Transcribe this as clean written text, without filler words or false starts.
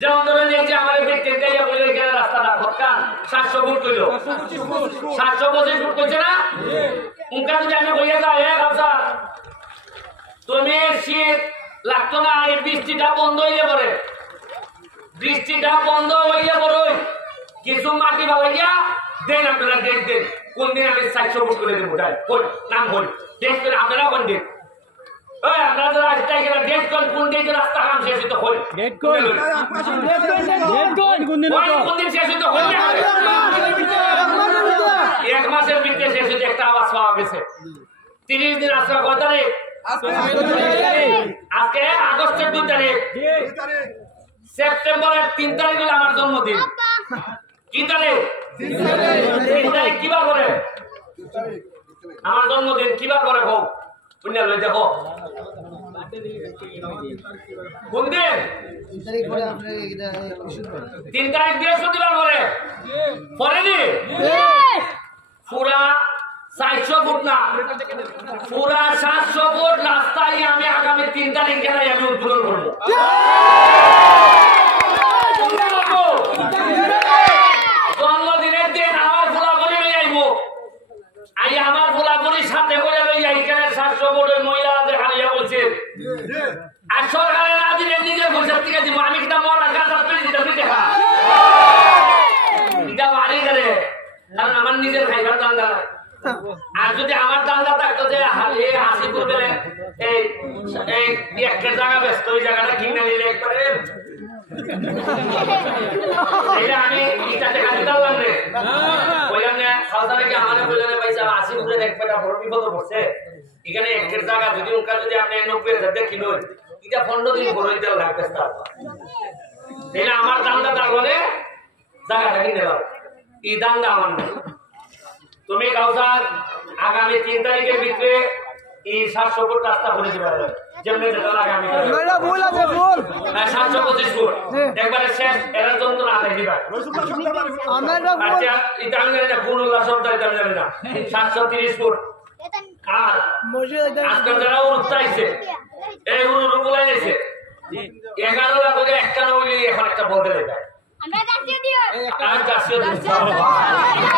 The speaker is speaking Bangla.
যেমন ধরেন এই যে আমার ব্যক্তি বলে গেলে রাস্তাটা ভটকা 700 ফুট কইল 725 ফুট কইছে না উনকা যদি আমি কইয়া যাই গাছা তুমি শীত লাগতো না এই বৃষ্টিটা বন্ধ হইলে পরে বৃষ্টিটা বন্ধ হইলে পরে কিছু মাটি বালাইয়া দেন আপনারা ডেট দেন কোন দিন আমি 700 ফুট করে দেব তাই কই নাম বল ডেট করে আপনারা কোন দিন ওই আপনারা যারা আজকে গেলা ডেট কোন কোন দিন রাস্তা কাম শেষ হইতো কই ডেট কোন কোন দিন শেষ হইতো কই এক মাসের ভিতরে শেষ হইতো একটা আওয়াজ পাওয়া গেছে 30 দিন রাস্তা কত তারিখ আজকে আগস্টের 2 তারিখ সেপ্টেম্বরের 3 তারিখ হলো আমার জন্মদিন কি তারিখ 3 তারিখ কিবা করে আমার জন্মদিন কিবা করে হোক পুণ্য লই দেখো কোন দিন 3 তারিখ বৃহস্পতিবার করে পরেনি পুরা 400 ফুট না পুরা 700 ফুট রাস্তায় আমি আগামী 3 তারিখ গেলে আমি উদ্বোধন করবো জন্মদিনের দিন আমার ফুলাফলি লই আইবো আই আমার ফুলাফলির সাথে করে লই এইখানে 700 ফুটের মহিলাদের হারিয়া বলছে আর সরকারের না দিলে নিজের পয়সা থেকে দিব আমি কিটা মরা গাছ পেয়ে দিতে দেখা এটা বাড়ি করে কারণ আমার নিজের খাইবার দান্দা নাই আর যদি আমার দান্দা থাকতো যে হাসি করবে এই একটা জায়গা ব্যস্ত ওই জায়গাটা কিনে নিলে একবারে আমি ইটাতে খালি দাঁড়ালাম রে বললাম না সালতানে কি আমার বললেন পয়সা হাসি করে দেখবে না বড় বিপদ পড়ছে এখানে একটা জায়গা যদি ওখান যদি আপনি 90,000 দেখি নই এটা 15 দিন বড় দিতে লাগবে তাহলে আমার দান্দা তার বলে জায়গাটা কিনে দাও এই দান্দা আমার না তুমি কাউসার আগামী 3 তারিখের ভিতরে এই 700 ফুট রাস্তা করে দিবা যেমন যেটা লাগে আমি মেলা ভুল আছে ভুল 725 ফুট একবারে শেষ এর জন্য না দেখিবা আমরা আচ্ছা এটা আমি জানি না কোন উল্লাস শব্দ এটা আমি জানি না 730 ফুট আর আজকাল যারা উড়তাইছে এই উড়ুর বলাই গেছে 11 লাখ করে একটা নইলে এখন একটা বলতে লাগে আমরা দাসিয়ে দিও আর দাসিয়ে দিও